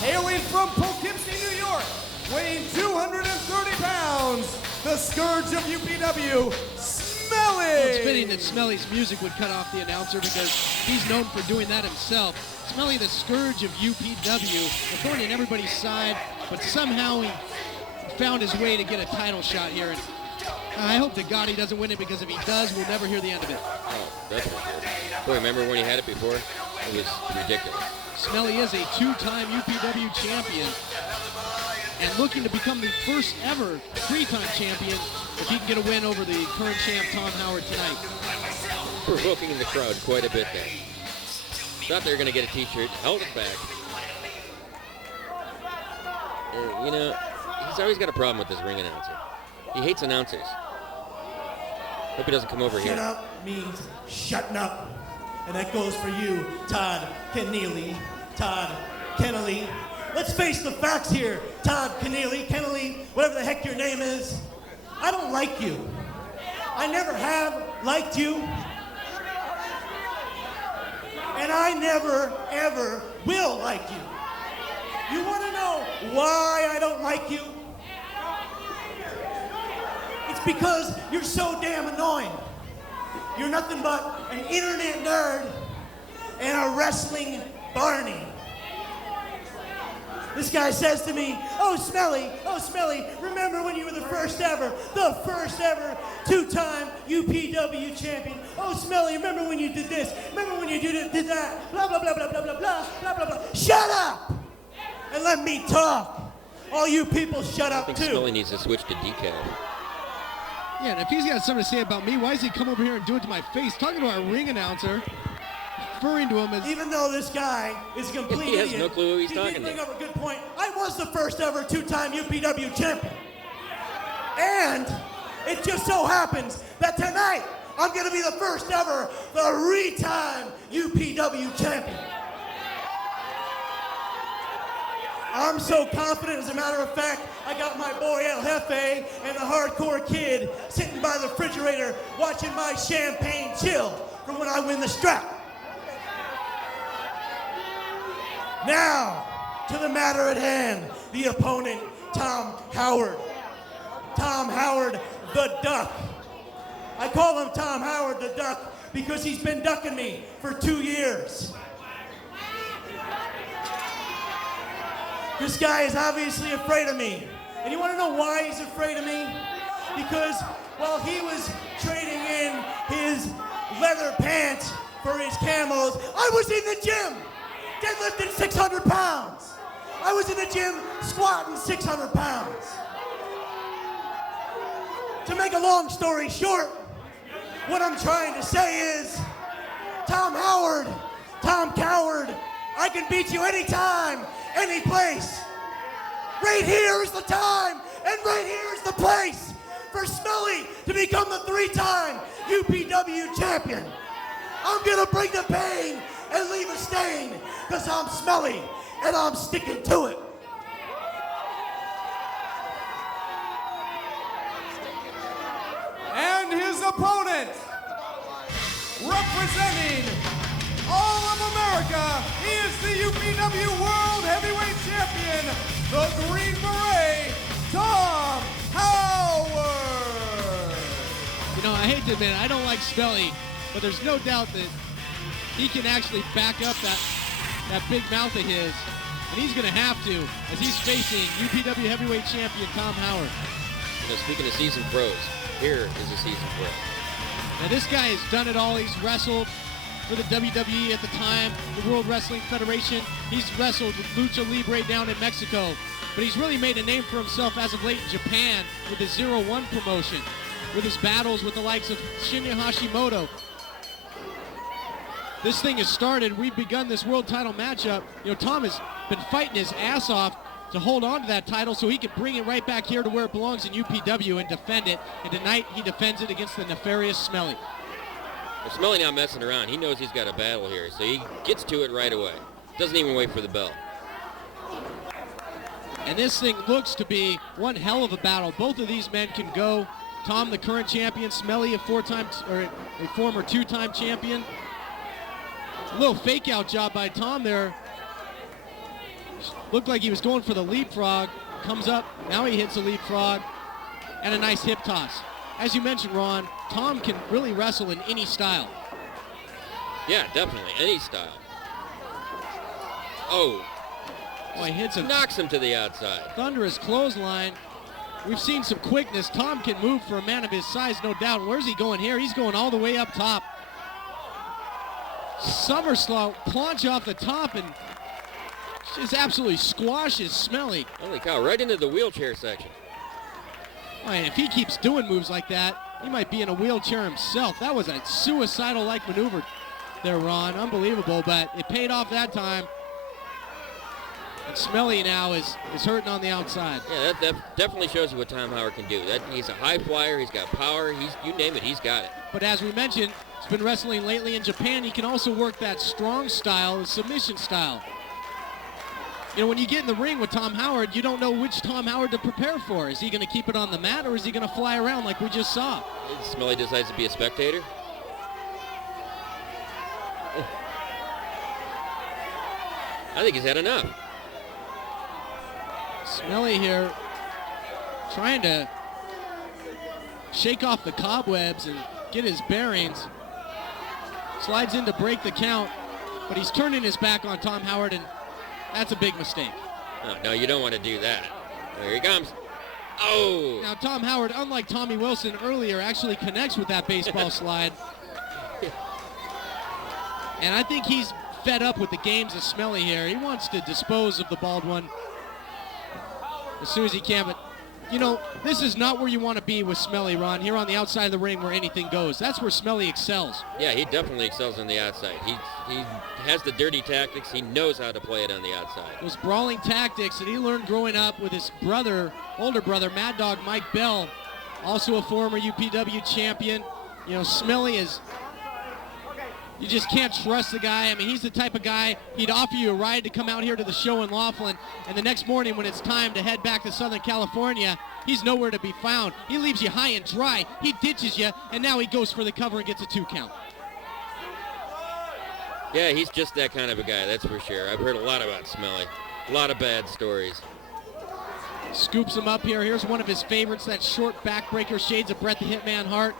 hailing from Poughkeepsie, New York, weighing 230 pounds, the scourge of UPW, SMELLY! Well, it's fitting that Smelly's music would cut off the announcer because he's known for doing that himself. SMELLY, the scourge of UPW, a thorn in everybody's side, but somehow he found his way to get a title shot here. And I hope to God he doesn't win it, because if he does, we'll never hear the end of it. Oh, definitely. Boy, remember when he had it before? It was ridiculous. SMELLY is a two-time UPW champion and looking to become the first ever three-time champion if he can get a win over the current champ, Tom Howard, tonight. Provoking the crowd quite a bit there. Thought they were going to get a t-shirt, held it back. You know, he's always got a problem with this ring announcer. He hates announcers. Hope he doesn't come over here. Shut up means shutting up. And that goes for you, Todd Kenneally. Todd Kenneally. Let's face the facts here, Todd Kenneally, whatever the heck your name is. I don't like you. I never have liked you. And I never, ever will like you. You want to know why I don't like you? It's because you're so damn annoying. You're nothing but an internet nerd and a wrestling Barney. This guy says to me, oh Smelly, remember when you were the first ever two-time UPW champion? Oh Smelly, remember when you did this? Remember when you did that? Blah, blah, blah, blah, blah, blah, blah, blah, blah, blah. Shut up and let me talk. All you people shut up I think too. Smelly needs to switch to decal. Yeah, and if he's got something to say about me, why does he come over here and do it to my face? Talking to our ring announcer, referring to him as... Even though this guy is a complete He has idiot, no clue who he's talking he did bring to. up a good point. I was the first ever two-time UPW champion. And it just so happens that tonight, I'm gonna be the first ever three-time UPW champion. I'm so confident, as a matter of fact, I got my boy El Jefe and the hardcore kid sitting by the refrigerator watching my champagne chill from when I win the strap. Now, to the matter at hand, the opponent, Tom Howard. Tom Howard, the Duck. I call him Tom Howard, the Duck, because he's been ducking me for 2 years. This guy is obviously afraid of me. And you want to know why he's afraid of me? Because while he was trading in his leather pants for his camos, I was in the gym deadlifting 600 pounds. I was in the gym squatting 600 pounds. To make a long story short, what I'm trying to say is, Tom Howard, Tom Coward, I can beat you anytime, any place. Right here is the time, and right here is the place for Smelly to become the three-time UPW champion. I'm gonna bring the pain and leave a stain, because I'm Smelly, and I'm sticking to it. And his opponent, representing all of America, he is the UPW World Heavyweight Champion, the Green Beret, Tom Howard. You know, I hate to admit it, I don't like Smelly, but there's no doubt that he can actually back up that big mouth of his, and he's going to have to, as he's facing UPW Heavyweight Champion Tom Howard. You know, speaking of seasoned pros, here is a seasoned pro. Now this guy has done it all. He's wrestled for the WWE at the time, the World Wrestling Federation. He's wrestled with Lucha Libre down in Mexico, but he's really made a name for himself as of late in Japan with the 0-1 promotion, with his battles with the likes of Shinya Hashimoto. This thing has started. We've begun this world title matchup. You know, Tom has been fighting his ass off to hold on to that title so he can bring it right back here to where it belongs in UPW and defend it. And tonight he defends it against the nefarious Smelly. Well, Smelly not messing around. He knows he's got a battle here, so he gets to it right away. Doesn't even wait for the bell. And this thing looks to be one hell of a battle. Both of these men can go. Tom, the current champion, Smelly, a former two-time champion. A little fake out job by Tom there. Looked like he was going for the leapfrog. Comes up. Now he hits a leapfrog. And a nice hip toss. As you mentioned, Ron, Tom can really wrestle in any style. Yeah, definitely. Any style. Oh. He hits a knocks him to the outside. Thunderous clothesline. We've seen some quickness. Tom can move for a man of his size, no doubt. Where's he going here? He's going all the way up top. Somersault plunge off the top and just absolutely squashes Smelly. Holy cow, right into the wheelchair section. And if he keeps doing moves like that, he might be in a wheelchair himself. That was a suicidal-like maneuver there, Ron. Unbelievable, but it paid off that time. And Smelly now is hurting on the outside. Yeah, that definitely shows you what Tom Howard can do. He's a high flyer. He's got power. You name it, he's got it. But as we mentioned, he's been wrestling lately in Japan. He can also work that strong style, the submission style. You know, when you get in the ring with Tom Howard, you don't know which Tom Howard to prepare for. Is he going to keep it on the mat, or is he going to fly around like we just saw? Smelly decides to be a spectator. I think he's had enough. Smelly here trying to shake off the cobwebs and get his bearings. Slides in to break the count, but he's turning his back on Tom Howard, and that's a big mistake. Oh, no, you don't want to do that. There he comes. Oh! Now Tom Howard, unlike Tommy Wilson earlier, actually connects with that baseball slide. And I think he's fed up with the games of Smelly here. He wants to dispose of the bald one as soon as he can. But, you know, this is not where you want to be with Smelly, Ron, here on the outside of the ring where anything goes. That's where Smelly excels. Yeah, he definitely excels on the outside. He has the dirty tactics. He knows how to play it on the outside. Those brawling tactics that he learned growing up with his brother, older brother, Mad Dog Mike Bell, also a former UPW champion. You know, Smelly is... You just can't trust the guy. I mean, he's the type of guy, he'd offer you a ride to come out here to the show in Laughlin, and the next morning when it's time to head back to Southern California, he's nowhere to be found. He leaves you high and dry. He ditches you, and now he goes for the cover and gets a 2 count. Yeah, he's just that kind of a guy, that's for sure. I've heard a lot about Smelly. A lot of bad stories. Scoops him up here. Here's one of his favorites, that short backbreaker, shades of Bret the Hitman Hart.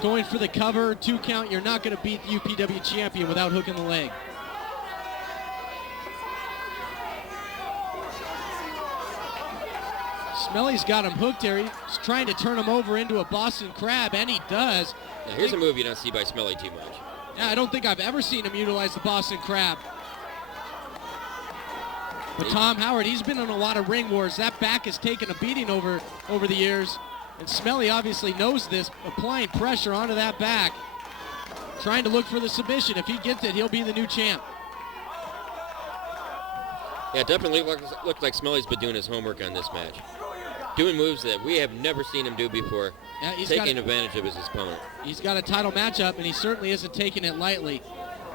Going for the cover, 2 count. You're not going to beat the UPW champion without hooking the leg. Smelly's got him hooked here. He's trying to turn him over into a Boston Crab, and he does. Now, here's a move you don't see by Smelly too much. Yeah, I don't think I've ever seen him utilize the Boston Crab. But Tom Howard, he's been in a lot of ring wars. That back has taken a beating over the years. And Smelly obviously knows this, applying pressure onto that back. Trying to look for the submission. If he gets it, he'll be the new champ. Yeah, definitely looks like Smelly's been doing his homework on this match. Doing moves that we have never seen him do before. Yeah, taking advantage of his opponent. He's got a title matchup, and he certainly isn't taking it lightly.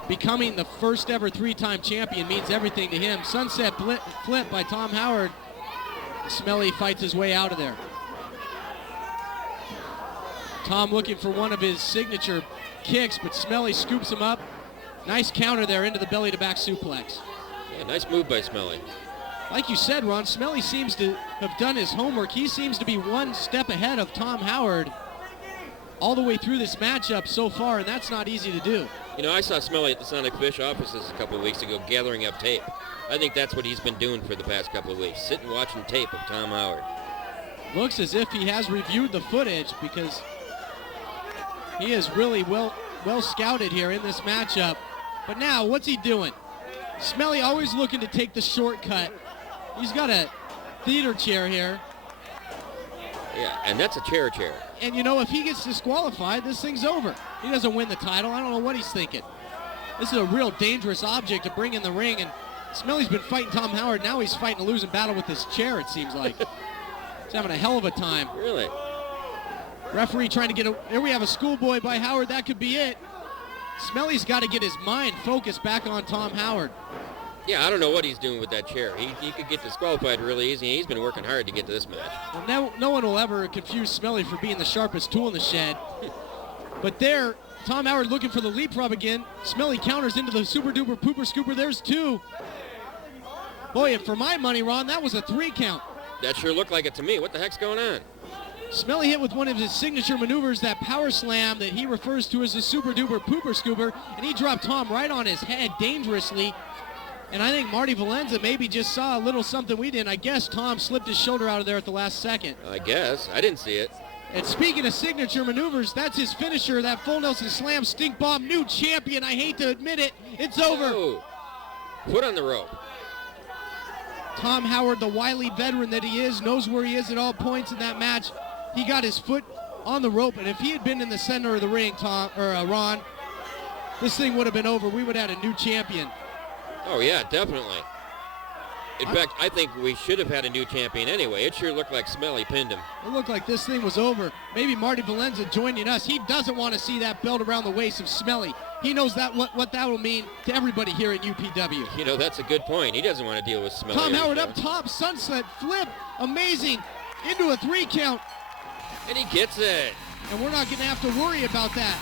Becoming the first ever 3-time champion means everything to him. Sunset flip by Tom Howard. Smelly fights his way out of there. Tom looking for one of his signature kicks, but Smelly scoops him up. Nice counter there into the belly-to-back suplex. Yeah, nice move by Smelly. Like you said, Ron, Smelly seems to have done his homework. He seems to be one step ahead of Tom Howard all the way through this matchup so far, and that's not easy to do. You know, I saw Smelly at the Sonic Fish offices a couple of weeks ago gathering up tape. I think that's what he's been doing for the past couple of weeks, sitting watching tape of Tom Howard. Looks as if he has reviewed the footage, because he is really well scouted here in this matchup. But now, what's he doing? Smelly always looking to take the shortcut. He's got a theater chair here. Yeah, and that's a chair. And you know, if he gets disqualified, this thing's over. He doesn't win the title. I don't know what he's thinking. This is a real dangerous object to bring in the ring, and Smelly's been fighting Tom Howard. Now he's fighting a losing battle with this chair, it seems like. He's having a hell of a time. Really? Referee trying to get there we have a schoolboy by Howard. That could be it. Smelly's got to get his mind focused back on Tom Howard. Yeah, I don't know what he's doing with that chair. He could get disqualified really easy. He's been working hard to get to this match. Well, no one will ever confuse Smelly for being the sharpest tool in the shed. But there, Tom Howard looking for the leapfrog again. Smelly counters into the super duper pooper scooper. There's 2. Boy, and for my money, Ron, that was a 3 count. That sure looked like it to me. What the heck's going on? Smelly hit with one of his signature maneuvers, that power slam that he refers to as the super duper pooper scooper, and he dropped Tom right on his head dangerously. And I think Marty Valenza maybe just saw a little something we didn't. I guess Tom slipped his shoulder out of there at the last second. I guess. I didn't see it. And speaking of signature maneuvers, that's his finisher, that full Nelson slam stink bomb. New champion. I hate to admit it. It's over. Oh. Foot on the rope. Tom Howard, the wily veteran that he is, knows where he is at all points in that match. He got his foot on the rope, and if he had been in the center of the ring, Ron, this thing would have been over. We would have had a new champion. Oh, yeah, definitely. In fact, I think we should have had a new champion anyway. It sure looked like Smelly pinned him. It looked like this thing was over. Maybe Marty Valenza joining us. He doesn't want to see that belt around the waist of Smelly. He knows that what that will mean to everybody here at UPW. You know, that's a good point. He doesn't want to deal with Smelly. Tom Howard up top, sunset flip, amazing, into a 3 count. And he gets it. And we're not going to have to worry about that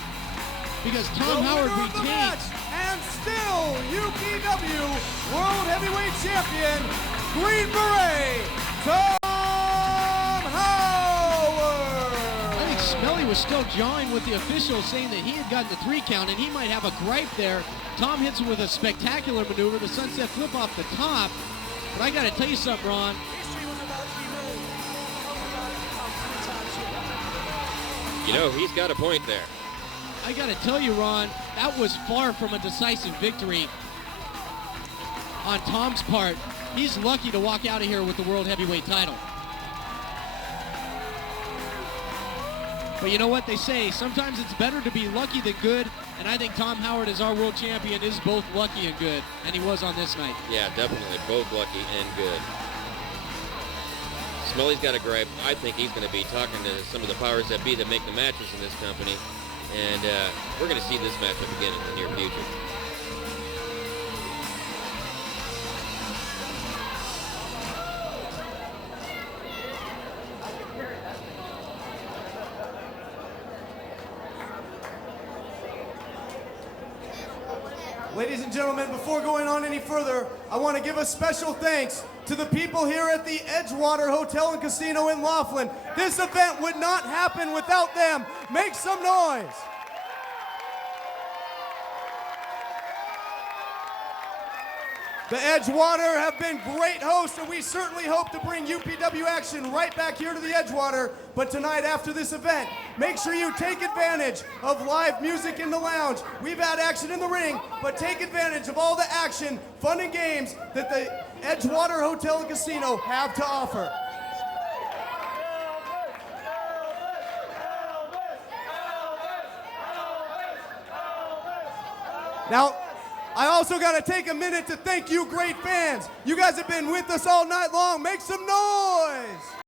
because Tom Howard retains. And still UPW World Heavyweight Champion, Green Beret, Tom Howard. I think Smelly was still jawing with the official, saying that he had gotten the 3 count and he might have a gripe there. Tom hits him with a spectacular maneuver, the sunset flip off the top. But I got to tell you something, Ron. You know, he's got a point there. I got to tell you, Ron, that was far from a decisive victory on Tom's part. He's lucky to walk out of here with the World Heavyweight title. But you know what they say, sometimes it's better to be lucky than good, and I think Tom Howard, as our world champion, is both lucky and good, and he was on this night. Yeah, definitely, both lucky and good. Smelly's got a gripe. I think he's going to be talking to some of the powers that be that make the matches in this company. And we're going to see this matchup again in the near future. Ladies and gentlemen, before going on any further, I want to give a special thanks to the people here at the Edgewater Hotel and Casino in Laughlin. This event would not happen without them. Make some noise. The Edgewater have been great hosts, and we certainly hope to bring UPW action right back here to the Edgewater. But tonight, after this event, make sure you take advantage of live music in the lounge. We've had action in the ring, but take advantage of all the action, fun, and games that the Edgewater Hotel and Casino have to offer. Now, I also got to take a minute to thank you great fans. You guys have been with us all night long. Make some noise.